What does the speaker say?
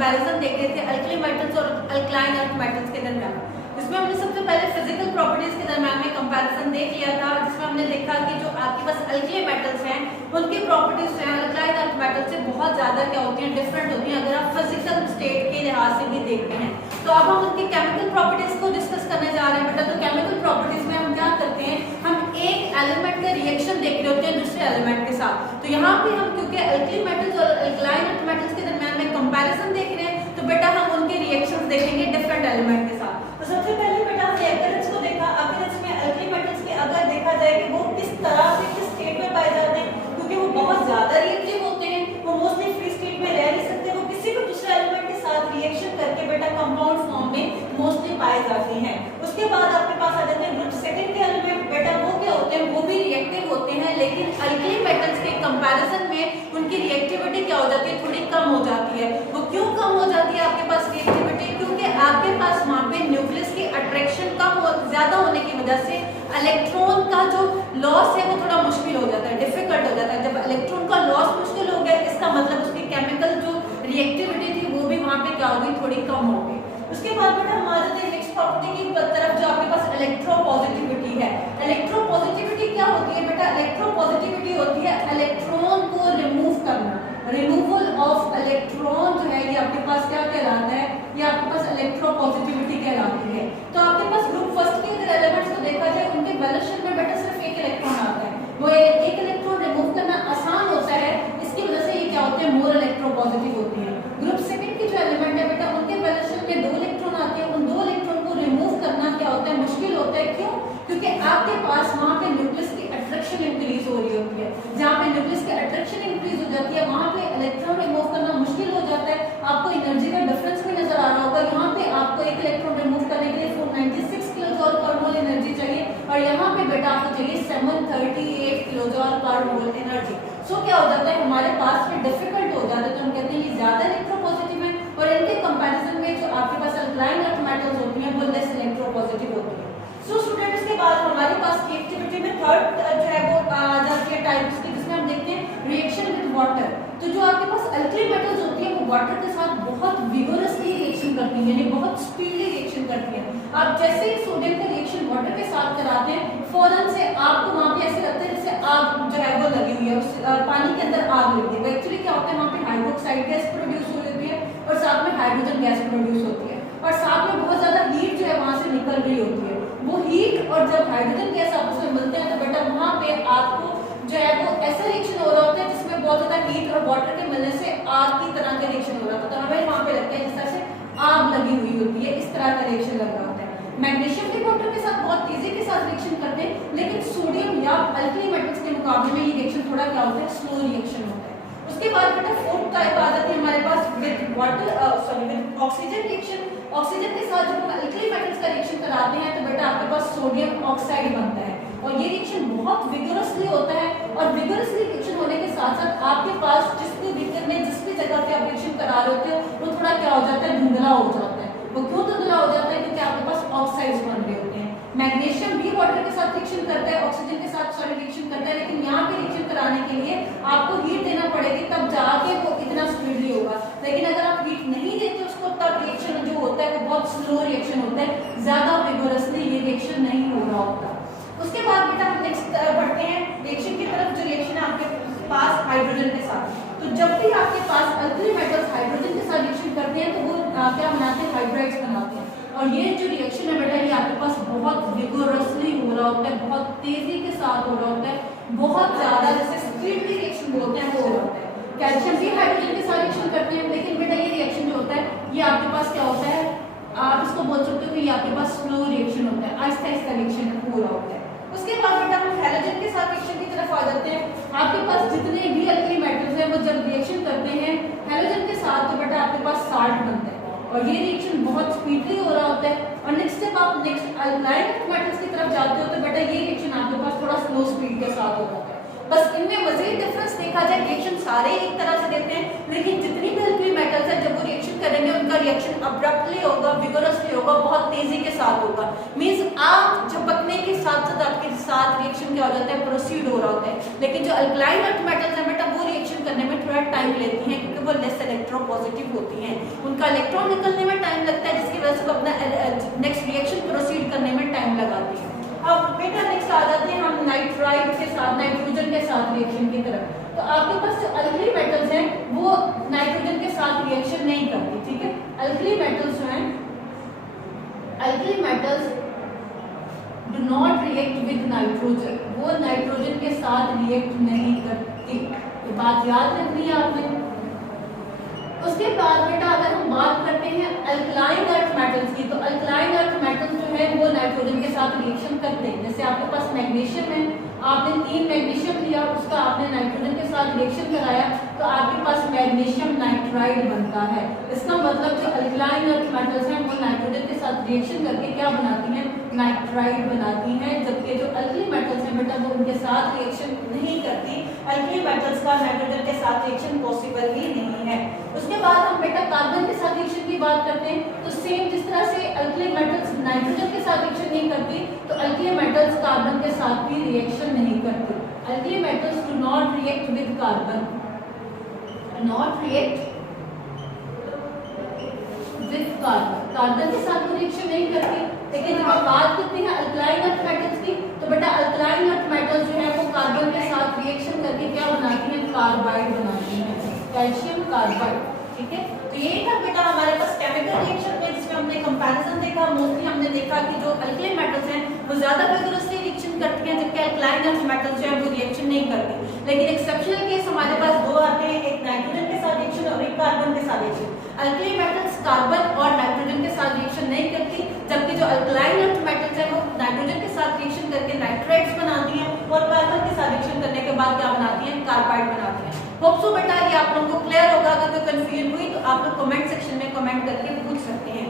Comparison देख रहे थे अल्कली मेटल्स और अल्कलाइन अर्थ मेटल्स के दरमियान। इसमें हमने सबसे पहले फिजिकल प्रॉपर्टीज के दरमियान में कंपैरिजन देख लिया था, जिसमें हमने देखा कि जो आपके पास अल्कली मेटल्स हैं उनकी प्रॉपर्टीज जो है अल्कलाइन अर्थ मेटल्स से बहुत ज्यादा क्या होती हैं, डिफरेंट होती हैं, अगर आप फिजिकल स्टेट के लिहाज से भी देखते हैं। तो अब हम उनकी केमिकल प्रॉपर्टीज को डिस्कस करने जा रहे हैं बेटा। तो केमिकल प्रॉपर्टीज में हम क्या करते हैं, हम एक एलिमेंट का रिएक्शन देख रहे होते हैं दूसरे एलिमेंट के साथ। तो यहाँ पे हम क्योंकि अल्कली मेटल्स और अल्कलाइन अर्थ मेटल्स के दरमियान में कंपैरिजन देख रहे हैं, तो बेटा हम उनके रिएक्शंस देखेंगे डिफरेंट एलिमेंट के साथ। तो सबसे पहले बेटा हमने अकरेंस को देखा। अकरेंस में अल्कली मेटल्स के अगर देखा जाए कि वो किस तरह से किस स्टेट में पाए जाते हैं, क्योंकि वो बहुत ज्यादा रिएक्टिव होते हैं, वो मोस्टली फ्री स्टेट में रह नहीं सकते, वो किसी भी दूसरे एलिमेंट के साथ रिएक्शन करके बेटा कंपाउंड फॉर्म में मोस्टली पाए जाते हैं। उसके बाद आपके पास आ जाते हैं ग्रुप सेकंड के एलिमेंट। बेटा वो क्या होते हैं, वो भी रिएक्टिव होते हैं, लेकिन अल्कली मेटल्स के कंपैरिजन में उनकी रिएक्टिविटी क्या हो जाती है, थोड़ी कम हो जाती है। वो क्यों कम हो जाती है आपके पास रिएक्टिविटी, क्योंकि आपके पास वहां पे न्यूक्लियस की अट्रैक्शन ज्यादा होने की वजह से इलेक्ट्रॉन का जो लॉस है वो थोड़ा मुश्किल हो जाता है, डिफिकल्ट हो जाता है। जब इलेक्ट्रॉन का लॉस मुश्किल हो गया, इसका मतलब उसकी केमिकल जो रिएक्टिविटी थी वो भी वहां पे क्या हो गई, थोड़ी कम हो गई। उसके बाद बेटा हम आ जाते हैं नेक्स्ट प्रॉपर्टी की तरफ, जो आपके पास इलेक्ट्रोपॉजिटिविटी है। इलेक्ट्रोपॉजिटिविटी क्या होती है बेटा, इलेक्ट्रोपॉजिटिविटी होती है इलेक्ट्रॉन को रिमूव करना, रिमूवल ऑफ इलेक्ट्रॉन जो है ये आपके पास क्या कहलाता है, ये आपके पास इलेक्ट्रोपॉजिटिविटी कहलाती है। तो आपके पास ग्रुप फर्स्ट के अगर एलिमेंट्स को देखा जाए, उनके बैलेंस शीट में बेटा सिर्फ एक इलेक्ट्रॉन आता है, वो एक इलेक्ट्रॉन रिमूव करना आसान होता है, इसकी वजह से ये क्या होते हैं, मोर इलेक्ट्रोपॉजिटिव होती है। ग्रुप सेकंड के जो एलिमेंट है बेटा, उनके बैलेंस शीट में 2 इलेक्ट्रॉन आते हैं, उन 2 इलेक्ट्रॉन को रिमूव करना क्या होता है, मुश्किल होता है। क्यों, क्योंकि आपके पास वहां पे न्यूक्लियस की अट्रैक्शन इंक्रीज हो रही होती है। जहां पे न्यूक्लियस की अट्रैक्शन इंक्रीज हो जाती है, वहां पे इलेक्ट्रॉन रिमूव करना मुश्किल हो जाता है। आपको एनर्जी का डिफरेंस भी नजर आ रहा होगा, यहाँ पे आपको एक इलेक्ट्रॉन रिमूव करने के लिए 496 किलोजॉल पर मोल एनर्जी चाहिए, और यहाँ पे बेटा आपको चाहिए 738 किलोजॉल पर मोल एनर्जी। सो क्या हो जाता है, हमारे पास में डिफिकल्ट हो जाता है, तो हम कहते हैं ये ज्यादा इलेक्ट्रोपॉजिटिव है, और इनके कंपैरिजन में जो आपके पास अल्कलाइन अर्थ मेटल्स होती हैं वो लेस इलेक्ट्रोपॉजिटिव होती है। सो स्टूडेंट, इसके बाद हमारे पास रिएक्टिविटी में थर्ड जो है वो आ जाती है टाइप्स की, जिसमें हम देखते हैं रिएक्शन विद वाटर। तो जो आपके पास अल्कली मेटल्स होती है वो वाटर के साथ बहुत विगोरसली रिएक्शन करती है, यानी बहुत स्पीडली रिएक्शन करती है। आप जैसे ही सोडियम का रिएक्शन वाटर के साथ कराते हैं, फौरन से आपको वहां पे ऐसे लगता है जैसे आग जो है वो लगी हुई है, उस पानी के अंदर आग लगी है। एक्चुअली क्या होता है, वहां पे हाइड्रोक्साइड गैस प्रोड्यूस हो रही है, और साथ में हाइड्रोजन गैस प्रोड्यूस होती है, और साथ में बहुत ज्यादा हीट जो है वहां से निकल रही होती है। वो हीट और जब हाइड्रोजन गैस आपस में मिलते हैं, तो बेटा वहां पे आपको जो है वो ऐसा रिएक्शन हो रहा होता है जिसमें बहुत ज्यादा हीट और वाटर के मिलने से आग की तरह का रिएक्शन हो रहा होता है। तो हमें वहां पे लगता है जिस तरह से आग लगी हुई होती है, इस तरह का रिएक्शन लग रहा होता है। मैग्नीशियम के वाटर के साथ बहुत तेजी के साथ रिएक्शन करते हैं, लेकिन सोडियम या अल्कली मेटल्स के मुकाबले में ये रिएक्शन थोड़ा क्या होता है, स्लो रिएक्शन होता है। उसके बाद बेटा फोर्थ टाइप आ जाती है हमारे पास with water with oxygen reaction. Oxygen के साथ जब हम अल्कली मेटल्स का रिएक्शन कराते हैं, तो बेटा आपके पास सोडियम ऑक्साइड बनता है, और ये रिएक्शन बहुत विगोरसली होता है। और विगोरसली रिएक्शन होने के साथ साथ आपके पास जिस भी जगह पे आप रिएक्शन करा रहे होते हो वो थोड़ा क्या हो जाता है, धुंधला हो जाता है। वो क्यों धुंधला हो जाता है, क्योंकि आपके पास ऑक्साइड्स बन रहे होते हैं। मैग्नीशियम भी वाटर के साथ रिएक्शन करता है, ऑक्सीजन के साथ सॉरी रिएक्शन करता है, लेकिन यहाँ पे रिएक्शन कराने के लिए आपको हीट देना पड़ेगी, तब जाके वो इतना स्पीडली होगा। लेकिन अगर आप हीट नहीं देते उसको, तब रिएक्शन जो होता है वो बहुत स्लो रिएक्शन होता है, ज्यादा विगोरसली ये रिएक्शन नहीं हो रहा होता। उसके बाद बेटा हम नेक्स्ट बढ़ते हैं रिएक्शन की तरफ, जो रिएक्शन है आपके पास हाइड्रोजन के साथ। तो जब भी आपके पास अल्कली मेटल्स हाइड्रोजन के साथ रिएक्शन करते हैं, तो वो क्या बनाते हैं, हाइड्राइड्स बनाते हैं। और ये जो रिएक्शन है बेटा, ये आपके पास बहुत विगोरसली हो रहा होता है, बहुत तेजी के साथ हो रहा होता है, बहुत ज्यादा, जैसे स्पीडली रिएक्शन बोलते हैं वो हो रहा है। कैल्शियम भी हाइड्रोजन के साथ रिएक्शन करते हैं, लेकिन बेटा ये रिएक्शन जो होता है ये आपके पास क्या होता है, आप इसको बोल सकते हो कि ये आपके पास स्लो रिएक्शन होता है, आहिस्ता आहिस्ता रिएक्शन हो रहा होता है। उसके बाद बेटा हम हैलोजन के साथ रिएक्शन की तरफ आ जाते हैं। आपके पास जितने भी अल्कली मेटल्स हैं वो जब रिएक्शन करते हैं हैलोजन के साथ, तो बेटा आपके पास साल्ट बनता है, और ये रिएक्शन बहुत स्पीडली हो रहा होता है। और नेक्स्ट जब आप नेक्स्ट अल्काइन मेटल्स की तरफ जाते हो, तो बेटा ये रिएक्शन आपके पास थोड़ा स्लो स्पीड के साथ होता है। बस इनमें मजीद डिफरेंस देखा जाए, रिएक्शन सारे एक तरह से देते हैं, लेकिन जितनी भी अल्कली मेटल्स है जब वो रिएक्शन करेंगे उनका रिएक्शन अब्रप्टली होगा, विगोरसली होगा, बहुत तेजी के साथ होगा। मींस आग झपकने के साथ साथ आपके साथ रिएक्शन क्या हो जाता है, प्रोसीड हो रहा होता है। लेकिन जो अल्कलाइन अर्थ मेटल्स है बेटा, वो रिएक्शन करने में थोड़ा टाइम लेती हैं, क्योंकि वो लेस इलेक्ट्रो पॉजिटिव होती हैं, उनका इलेक्ट्रॉन निकलने में टाइम लगता है, जिसकी वजह से वो अपना नेक्स्ट रिएक्शन प्रोसीड करने में टाइम लगाती है। अब बेटा नेक्स्ट आ जाते हैं हम नाइट्राइड के साथ, नाइट्रोजन के साथ रिएक्शन की तरफ। तो आपके पास जो अल्कली मेटल्स हैं वो नाइट्रोजन के साथ रिएक्शन नहीं करती, ठीक है। अल्कली मेटल्स जो हैं, alkali metals do not react with nitrogen, वो नाइट्रोजन के साथ रिएक्ट नहीं करती, ये बात याद रखनी है आपने। उसके बाद बेटा अगर हम बात करते हैं अल्कलाइन अर्थ मेटल्स की, तो अल्कलाइन अर्थ मेटल्स जो है वो नाइट्रोजन के साथ रिएक्शन करते हैं। जैसे आपके पास मैग्नीशियम है, आपने 3 मैग्नीशियम लिया, उसका आपने नाइट्रोजन के साथ रिएक्शन कराया तो आपके पास मैग्नीशियम नाइट्राइड बनता है। इसका मतलब जो अल्कलाइन अर्थ मेटल्स हैं वो नाइट्रोजन के साथ रिएक्शन करके क्या बनाती हैं, नाइट्राइड बनाती हैं, जबकि जो अल्कली मेटल्स हैं बेटा वो उनके साथ रिएक्शन नहीं करती। अल्कली मेटल्स का नाइट्रोजन के साथ रिएक्शन पॉसिबल ही नहीं है। उसके बाद हम बेटा कार्बन के साथ रिएक्शन की बात करते हैं, तो सेम जिस तरह से अल्कली मेटल्स नाइट्रोजन के साथ रिएक्शन नहीं करती, तो अल्कली मेटल्स कार्बन के साथ भी रिएक्शन नहीं करती। Alkali metals do not react with carbon, not react with carbon, carbon के साथ रिएक्शन नहीं करती। लेकिन जब हम बात करते हैं अल्कलाइन अर्थ मेटल्स की, तो बेटा अल्कलाइन अर्थ मेटल्स जो है वो कार्बन के साथ रिएक्शन करके क्या बनाती हैं, कार्बाइड बनाती हैं, कैल्शियम कार्बाइड, ठीक है। तो ये था बेटा हमारे पास केमिकल रिएक्शन में, जिसमें हमने कंपैरिजन देखा। मोस्टली हमने देखा कि जो अल्कली मेटल्स हैं वो ज्यादा विगरसली रिएक्शन करती हैं, जबकि अल्कलाइन अर्थ मेटल्स जो है वो रिएक्शन नहीं करती। लेकिन एक्सेप्शनल केस हमारे पास 2 आते हैं, एक नाइट्रोजन के साथ रिएक्शन और एक कार्बन के साथ रिएक्शन। अल्कली मेटल्स कार्बन और नाइट्रोजन के साथ रिएक्शन नहीं करती, जबकि जो अल्कलाइन अर्थ मेटल्स हैं वो नाइट्रोजन के साथ रिएक्शन करके नाइट्राइड्स बनाती हैं और कार्बन के साथ रिएक्शन करने के बाद क्या बनाती हैं, कार्बाइड बनाती हैं। होप सो बेटा ये आप लोगों को क्लियर होगा। अगर कोई कंफ्यूजन हुई तो आप लोग कमेंट सेक्शन में कमेंट करके पूछ सकते हैं।